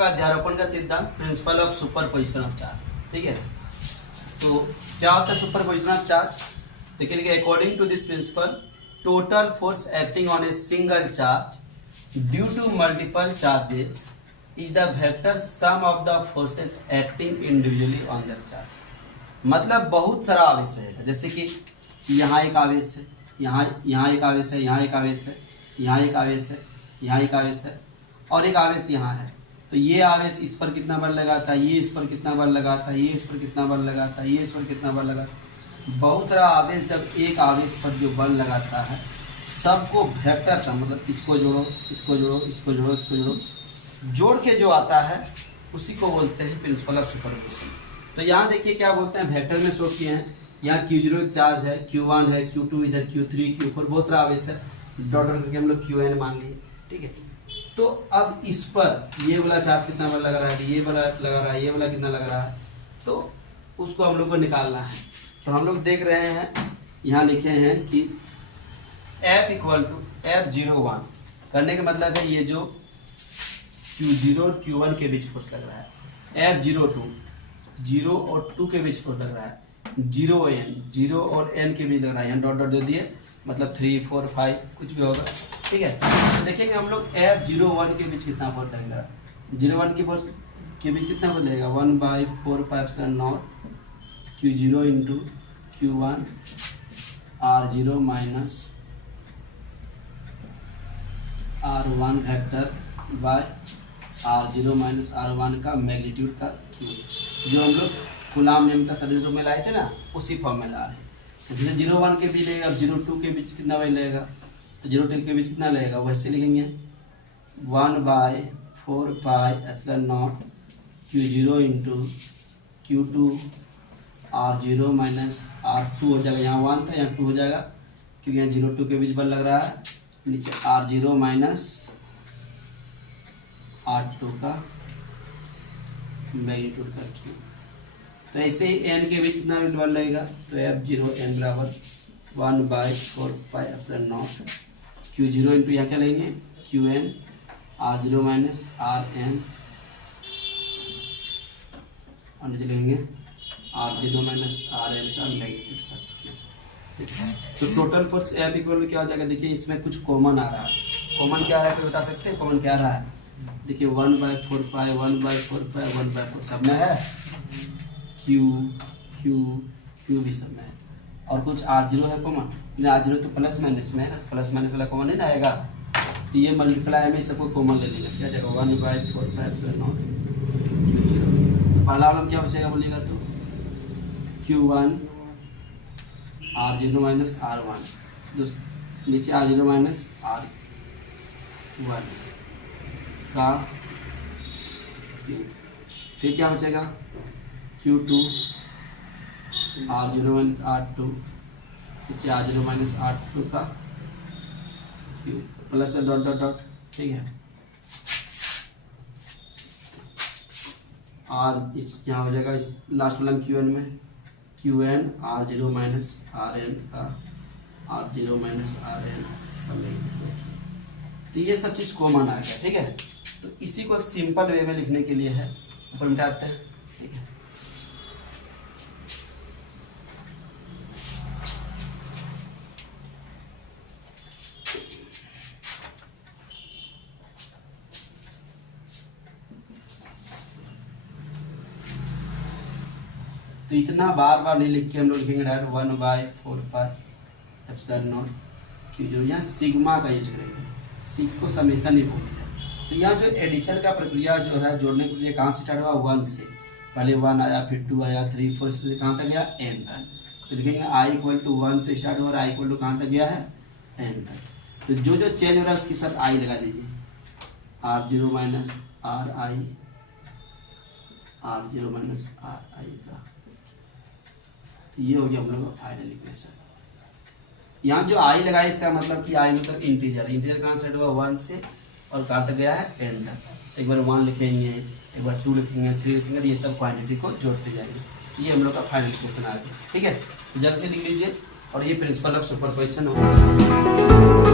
का अध्यारोपण का सिद्धांत, principle of superposition of charge. ठीक है, तो क्या होता है सुपरपोजिशन ऑफ चार्ज? देखिए लिखिए, according to this principle total force acting on a single charge due to multiple charges is the vector sum of the forces acting individually on that charge. मतलब बहुत सारा आवेश रहेगा, जैसे कि यहाँ एक आवेश है, यहाँ एक आवेश है, यहाँ एक आवेश है, यहाँ एक आवेश है, यहाँ एक आवेश है, और एक आवेश यहाँ है। तो ये आवेश इस पर कितना बल लगाता है, ये इस पर कितना बल लगाता है, ये इस पर कितना बल लगाता है, ये इस पर कितना बल लगाता है। बहुत सारा आवेश जब एक आवेश पर जो बल लगाता है सबको वेक्टर सा, मतलब इसको जोड़ो, इसको जोड़ो, इसको जोड़ो, इसको जोड़ो, जोड़ के जो आता है उसी को बोलते हैं प्रिंसिपल ऑफ सुपरपोजिशन। तो यहाँ देखिए क्या बोलते हैं, वेक्टर में शो किए हैं। यहाँ Q0 चार्ज है, Q1 है, Q2, इधर Q3, Q4, बहुत सारा आवेश है, डॉट करके हम लोग Qn मान लिए। ठीक है, तो अब इस पर ये वाला चार्ज कितना बल लग रहा है, ये वाला लगा रहा है, ये वाला कितना लग रहा है, तो उसको हम लोग को निकालना है। तो हम लोग देख रहे हैं, यहाँ लिखे हैं कि F इक्वल टू F01 करने का मतलब है ये जो Q0 और Q1 के बीच फोर्स लग रहा है, F02 0 और 2 के बीच फोर्स लग रहा है, 0 और n के बीच लग रहा है, यहाँ डॉट डॉट दे दिए, मतलब 3, 4, 5 कुछ भी होगा। ठीक है, तो देखेंगे हम लोग F01 के बीच कितना फोर्स लगेगा, 01 के फोर्स के बीच कितना फोर्स लगेगा, 1/4πε0 Q0 into Q1 R0 minus R1 vector by R0 minus R1 का मैग्नीट्यूड का Q, जो हम लोग कूलाम नियम का सदिश रूप में लाए थे ना, उसी फॉर्म में ला रहे हैं। तो जैसे 01 के बीच लगेगा, अब 02 के बीच कितना वही लगेगा, तो 02 के बीच कितना लगेगा, वैसे लिखेंगे 1/4πε0 Q0 into Q2 R0 minus R2 हो जाएगा, यहाँ 1 था यहाँ 2 हो जाएगा, क्योंकि यहाँ 02 के बीच बल लग रहा है, नीचे R0 माइनस R2 का मैग्नीट्यूड का Q। तो ऐसे ही n के बीच कितना बल लगेगा, तो F0n बराबर 1/4πε0 Q0 इंटू यहाँ क्या लेंगे Qn R0 माइनस Rn और नीचे लेंगे R0 माइनस Rn का मैग्नीट्यूड का Q। तो टोटल फोर्स F इक्वल क्या हो जाएगा, देखिए इसमें कुछ कॉमन आ रहा है। कॉमन क्या आ रहा है, कोई बता सकते हैं कॉमन क्या आ रहा है? देखिए 1/4π 1/4π 1/4 सब में है, Q भी सब में है, और कुछ R0 है कॉमन, R0 तो प्लस माइनस में है ना, प्लस माइनस वाला कॉमन नहीं ना आएगा, तो ये मल्टीप्लाई में सबको कॉमन ले लेंगे, क्या जाएगा 1/4πε0। तो पहला वाला क्या बचेगा बोलिएगा, तो Q1 R0 माइनस R1, नीचे R0 माइनस R1 का Q, फिर क्या बचेगा Q2 R0 माइनस R2, नीचे R0 माइनस R2 का Q plus dot dot dot. ठीक है, R यहाँ हो जाएगा, इस लास्ट वाला Qn में Qn R0 माइनस Rn का R0 माइनस Rn का मैग्नीट्यूड। तो ये सब चीज़ कॉमन आ गया। ठीक है, तो इसी को एक सिंपल वे में लिखने के लिए है, ऊपर मिटाते हैं। ठीक है, तो इतना बार बार नहीं लिख के हम लोग लिखेंगे डायरेक्ट 1/4πε0 Q0। यहाँ सिग्मा का यूज करेंगे, 6 को समेशन ही बोलते हैं। तो यहाँ जो एडिशन का प्रक्रिया जो है, जोड़ने के लिए कहाँ से स्टार्ट हुआ, 1 से, पहले 1 आया, फिर 2 आया, 3, 4 से कहाँ तक गया, n तक। तो लिखेंगे i इक्वल टू 1 से स्टार्ट हुआ, i इक्वल टू कहाँ तक गया है, n तक। तो जो जो चेंज हो रहा है उसके साथ i लगा दीजिए, R0 minus RI, R0 minus RI का। तो ये हो गया हम लोग का फाइनल इक्वेशन। यहाँ जो i लगाए इसका मतलब कि i मतलब इंटीजर, इंटीजर कहाँ से हुआ, 1 से और कहाँ तक गया है, n तक। एक बार 1 लिखेंगे, एक बार 2 लिखेंगे, 3 लिखेंगे, ये सब क्वांटिटी को जोड़ते जाएंगे। ये हम लोग का फाइनल इक्वेशन आ गया। ठीक है, जल्द से लिख लीजिए, और ये प्रिंसिपल ऑफ सुपरपोजिशन होगा।